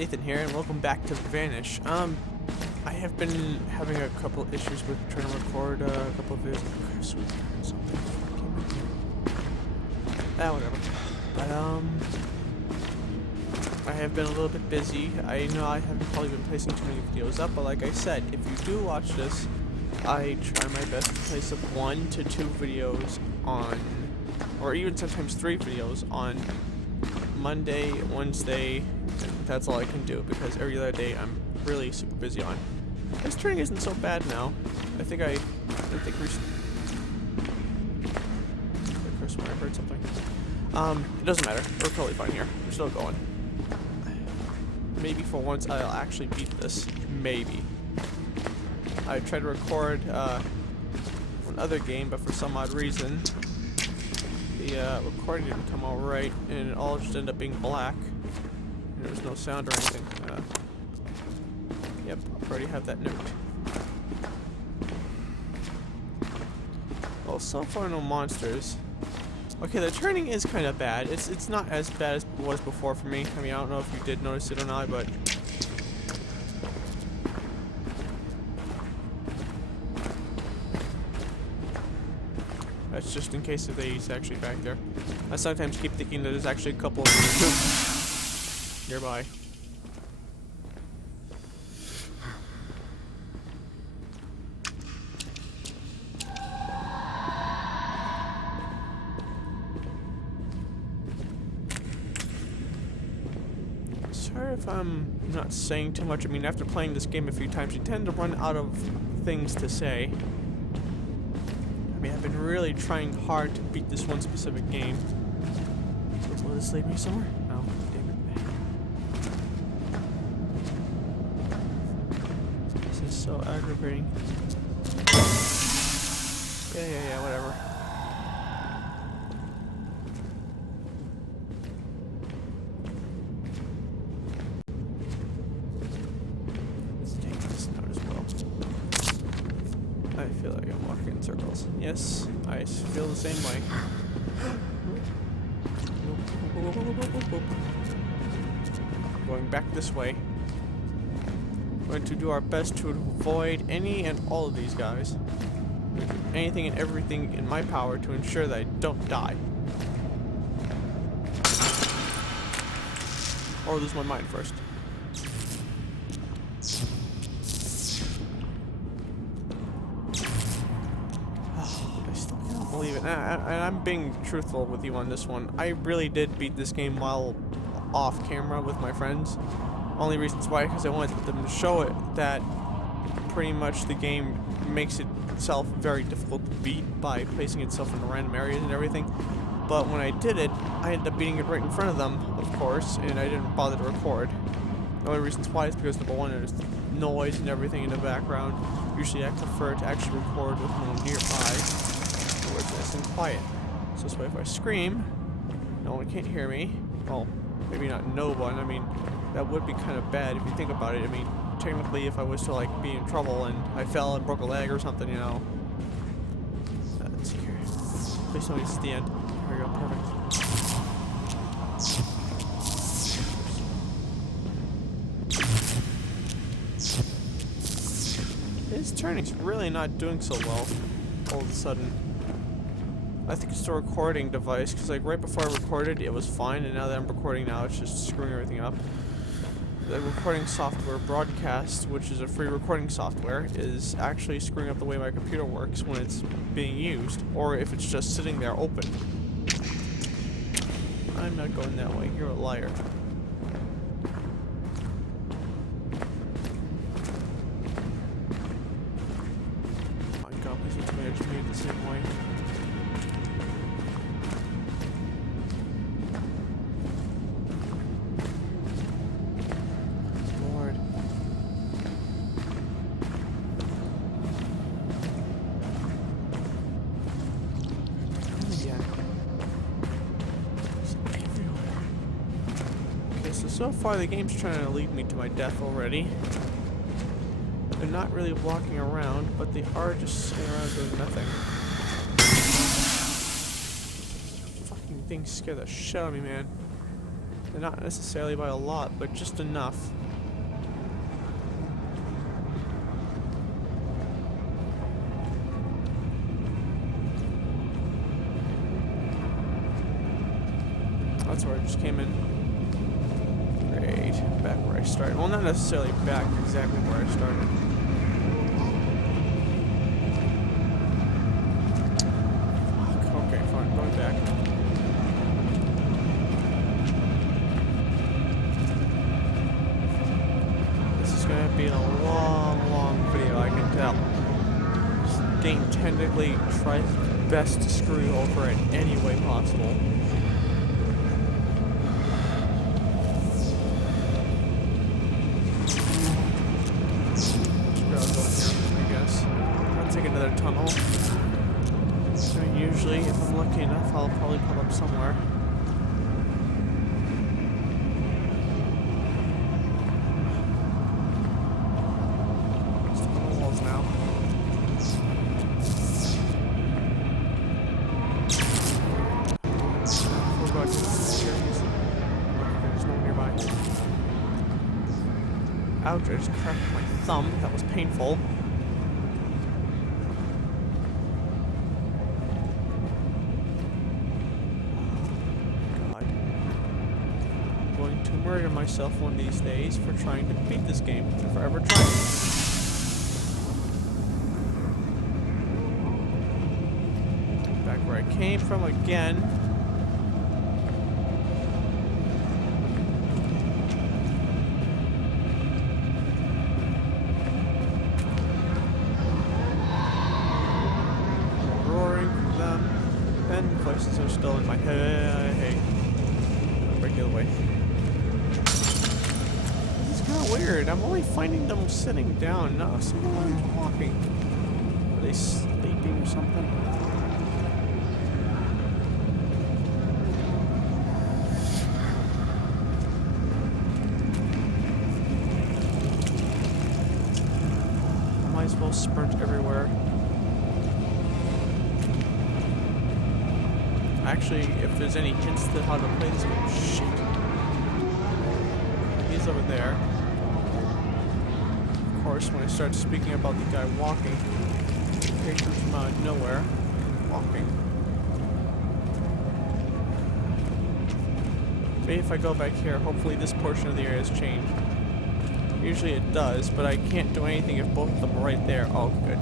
Nathan here, and welcome back to Vanish. I have been having a couple issues with trying to record a couple of videos. Whatever. But I have been a little bit busy. I know I haven't probably been placing too many videos up, but like I said, if you do watch this, I try my best to place up 1 to 2 videos on, or even sometimes 3 videos on Monday, Wednesday, and that's all I can do because every other day I'm really super busy on. This turning isn't so bad now. I think I heard something. It doesn't matter. We're totally fine here. We're still going. Maybe for once I'll actually beat this. Maybe. I tried to record one other game, but for some odd reason the recording didn't come out right, and it all just ended up being black. And there was no sound or anything. Yep, I already have that note. Well, so far no monsters. Okay, the turning is kind of bad. It's not as bad as it was before for me. I mean, I don't know if you did notice it or not, but that's just in case if he's actually back there. I sometimes keep thinking that there's actually a couple of nearby. Sorry if I'm not saying too much. I mean, after playing this game a few times, you tend to run out of things to say. I mean, I've been really trying hard to beat this one specific game. Will this lead me somewhere? No, damn it. This is so aggravating. Yeah, whatever. Let's take this note as well. I feel like I'm walking in circles. Yes, I feel the same way. Going back this way. Going to do our best to avoid any and all of these guys. Anything and everything in my power to ensure that I don't die. Or lose my mind first. I still can't believe it. And I'm being truthful with you on this one. I really did beat this game while off camera with my friends. Only reasons why, because I wanted them to show it that pretty much the game makes itself very difficult to beat by placing itself in random areas and everything. But when I did it, I ended up beating it right in front of them, of course, and I didn't bother to record. The only reasons why is because number one, there's noise and everything in the background. Usually I prefer to actually record with no one nearby, where it's nice and quiet. So this way if I scream, no one can't hear me. Well, maybe not no one. I mean, that would be kind of bad if you think about it. I mean, technically if I was to like be in trouble and I fell and broke a leg or something, you know. Let's see here. Please tell me this is the end. There we go, perfect. This turning's really not doing so well all of a sudden. I think it's the recording device, because like right before I recorded it was fine, and now that I'm recording now it's just screwing everything up. The recording software Broadcast, which is a free recording software, is actually screwing up the way my computer works when it's being used, or if it's just sitting there open. I'm not going that way, you're a liar. Oh my god, please tell me I just made it the same way. So far the game's trying to lead me to my death already. They're not really walking around, but they are just sitting around doing nothing. Fucking things scare the shit out of me, man. And not necessarily by a lot, but just enough. That's where I just came in. Great. Back where I started. Well, not necessarily back exactly where I started. Fuck. Okay, fine. Going back. This is going to be a long, long video, I can tell. This game technically tries best to screw you over in any way possible. Another tunnel. So usually, if I'm lucky enough, I'll probably pop up somewhere. Just on the walls now. We'll go to the stairs. There's no one nearby. Ouch, I just cracked my thumb. That was painful. Murder myself one of these days for trying to beat this game, if I ever try. Back where I came from again. Roaring from them, and voices are still in my head. Hey, break the other way. Weird. I'm only finding them sitting down. No, some of them are walking. Are they sleeping or something? I might as well sprint everywhere. Actually, if there's any hints to how to play this game, shit. He's over there. Of course, when I start speaking about the guy walking, here he comes from out of nowhere, walking. Maybe if I go back here, hopefully this portion of the area has changed. Usually it does, but I can't do anything if both of them are right there. Oh, good.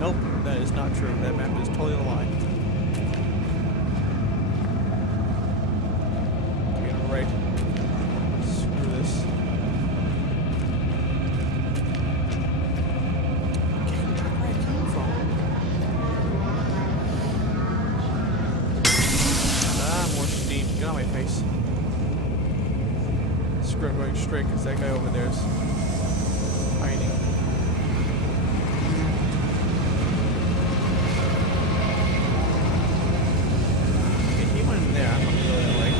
Nope, that is not true. That map is totally a lie. Okay, on the right. Screw this. Get on my face. Screw it, going straight because that guy over there is hiding. Okay, he went in there. I'm not really like.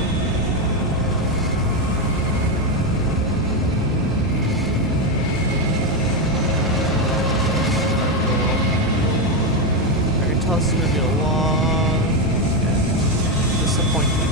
I can tell this is going to be a long and disappointing.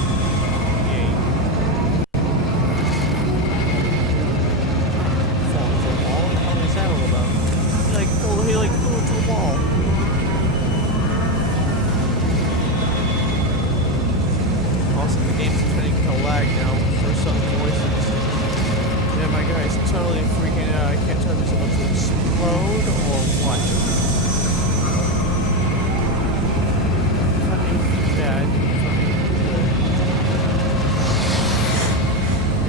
Totally freaking out. I can't tell if it's about to explode or what. Fucking bad. Fucking good.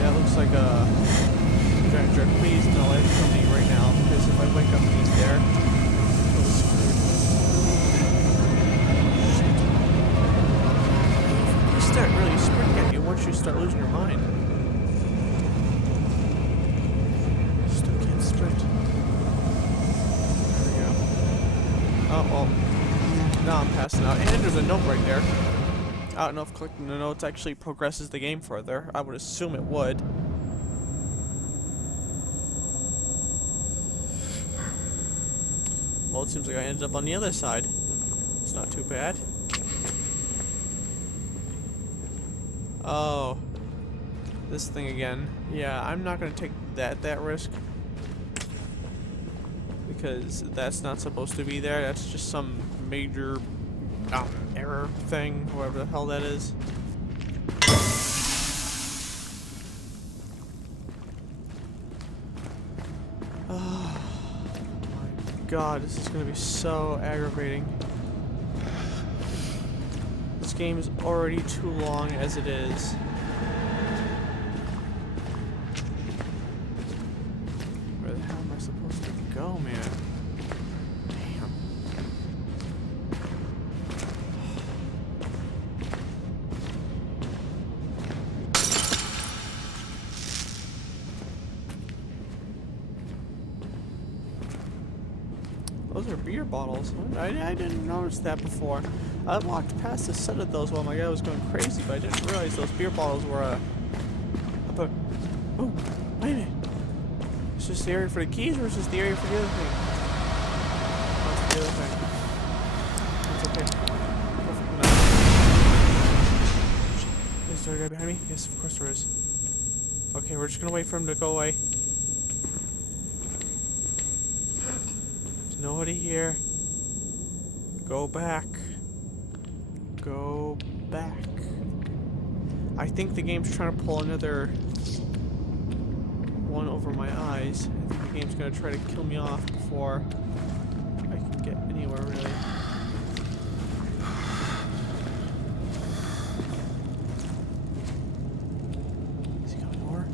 Yeah, it looks like a giant jerk. Please no life from me right now, because if I wake up and he's there, I'm screwed. You start really sprinting at you once you start losing your mind. Oh, well. Now I'm passing out. And there's a note right there. I don't know if clicking the notes actually progresses the game further. I would assume it would. Well, it seems like I ended up on the other side. It's not too bad. Oh. This thing again. Yeah, I'm not gonna take that risk. Because that's not supposed to be there. That's just some major error thing, whatever the hell that is. Oh my god, this is gonna be so aggravating. This game is already too long as it is. Where the hell am I supposed to go, man? Damn. Those are beer bottles. I didn't notice that before. I walked past a set of those while my guy was going crazy, but I didn't realize those beer bottles were oh, wait a minute. Is this the area for the keys, or is this the area for the other thing? Oh, it's the other thing. It's okay. Perfect. No. Is there a guy behind me? Yes, of course there is. Okay, we're just gonna wait for him to go away. There's nobody here. Go back. Go back. I think the game's trying to pull another one over my eyes. I think the game's gonna try to kill me off before I can get anywhere, really. Is he coming over?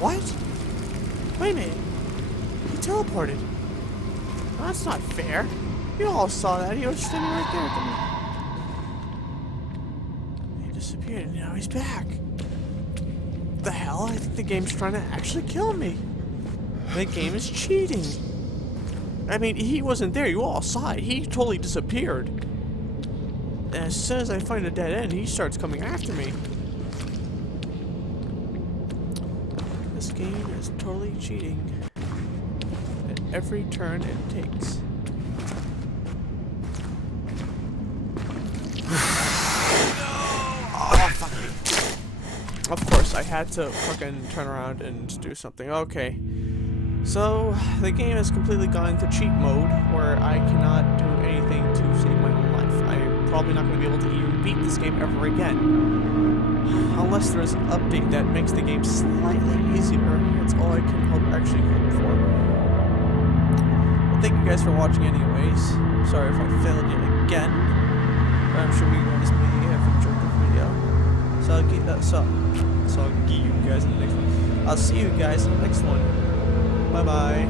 What? Wait a minute. He teleported. Well, that's not fair. You all saw that. He was standing right there at the He disappeared and now he's back. The hell? I think the game's trying to actually kill me. The game is cheating. I mean, he wasn't there. You all saw it. He totally disappeared. And as soon as I find a dead end, he starts coming after me. This game is totally cheating at every turn it takes. Oh, fuck me. Of course, I had to fucking turn around and do something. Okay. So, the game has completely gone into cheat mode, where I cannot do anything to save my own life. I'm probably not going to be able to even beat this game ever again. Unless there's an update that makes the game slightly easier. That's all I can actually hope for. Well, thank you guys for watching anyways. Sorry if I failed you again. But I'm sure you guys may have enjoyed the video. So I'll get you guys in the next one. I'll see you guys in the next one. Bye bye.